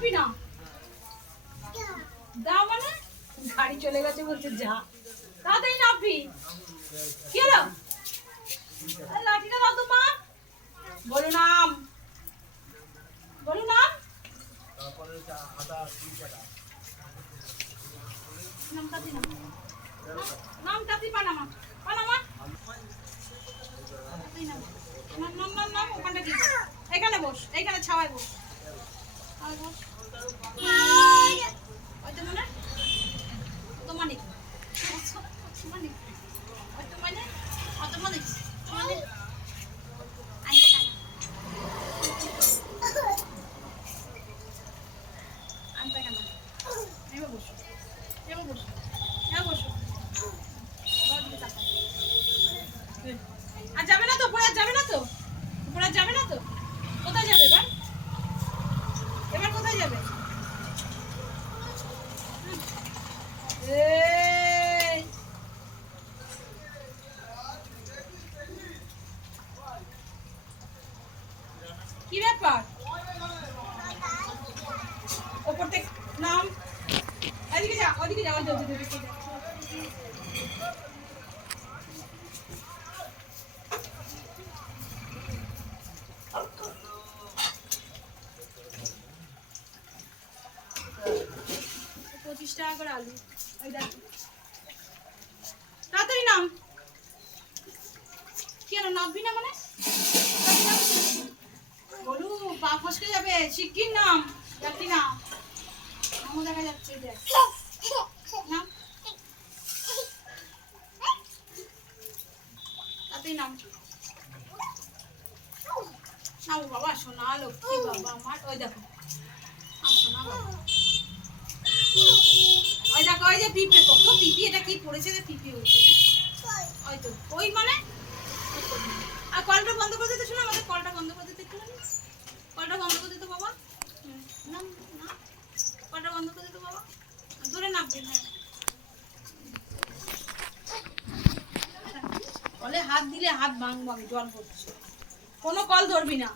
নামবি না? দাও মানে গাড়ি চলে গেছে বলছে যা, তাড়াতাড়ি নামবি। কি হলো? লাঠিটা দাও তো মা। বলো নাম, বলো নাম। নাম কাতি নাম, নাম কাতি পানামা, পানামা। নাম নাম নাম নাম। ওখানটা কি? এখানে বস, এইখানে ছাওয়ায় বস। আর বস। ওই তো মানে, তো মানে, মানে, ওই তো মানে, অত মানে, মানে। আনতে কানা, আনতে কানা। এবার বসো, এবার বসো, এবার বসো। আর যাবে না তো? উপরে আর যাবে না তো? উপরে আর যাবে না তো? কোথায় যাবে এবার? এবার কোথায় যাবে? এই কি ব্যাপার? ওপর থেকে নাম। এদিকে যা, ওদিকে যা, ওদিকে যা। $25 করে আলু। ওই দেখ, তাড়াতাড়ি নাম। কি আর নামবি না মানে? বলু পা ফসকে যাবে, শিগগির নাম। যাচ্ছি না, আমও দেখা যাচ্ছে। দেখ নাম, তাড়াতাড়ি নাম। নাও বাবা, সোনা লক্ষ্মী বাবা আমার। ওই দেখো, সোনা বাবা। ওই দেখো, ওই যে পিঁপড়ে, কত পিঁপড়ে, এটা কি পড়েছে রে? পিঁপড়ে উঠছে। ওই তো, ওই মানে। আর কলটা বন্ধ করে দিতে, শোনো আমাদের কলটা বন্ধ করে দিতে একটু। কলটা বন্ধ করে দিতে বাবা। না না, কলটা বন্ধ করে দিতে বাবা। ধরে নামবেন। হ্যাঁ, কলে হাত দিলে হাত ভাঙবো আমি, জল পড়ছে। কোনো কল ধরবি না।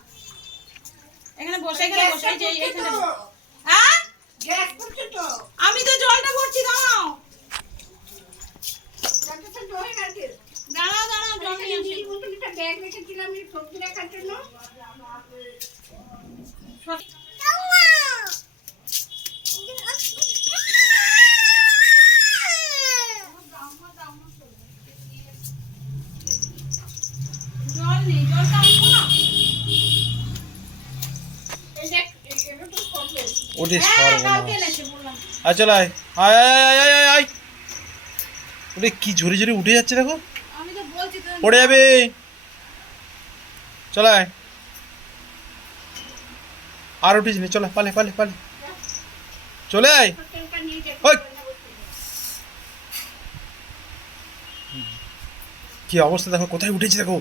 এখানে বসে, এখানে বসে, এই যে এইখানে। হ্যাঁ, আমি তো জলটা ভরছি। দাঁড়াও দাঁড়াও দাঁড়াও, জল নিয়ে আসি। ব্যাগ রেখেছিলাম সবজি রাখার জন্য। জল নেই, জলটা আনবো না। ওরে কালকে সর্বনাশ। এনেছে বললাম। আয় চল, আয় আয় আয় আয় আয় আয়। ওরে কি ঝরে ঝরে উঠে যাচ্ছে দেখো, আমি তো বলছি তো। পড়ে যাবে। চল আয়, আর উঠিস নি, চলে পালে পালে পালে, চলে আয়। ওই কি অবস্থা দেখো, কোথায় উঠেছে দেখো।